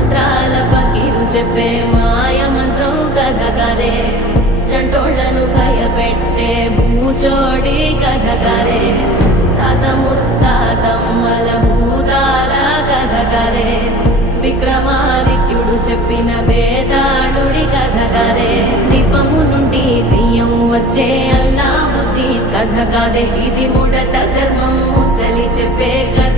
మంత్రాల పకీరు చెప్పే మాయ మంత్రం కథ కదే చంటోళ్లను భయపెట్టే భూచోడి కథ కదే తాత ముత్తాతమ్మల భూతాల కథ కదే విక్రమాదిత్యుడు చెప్పిన వేదాళుడి కథ కదే దీపము నుండి దెయ్యం వచ్చే అల్లావుద్దీన్ కథ కాదే ఇది ముడత చర్మం ముసలి చెప్పే కథ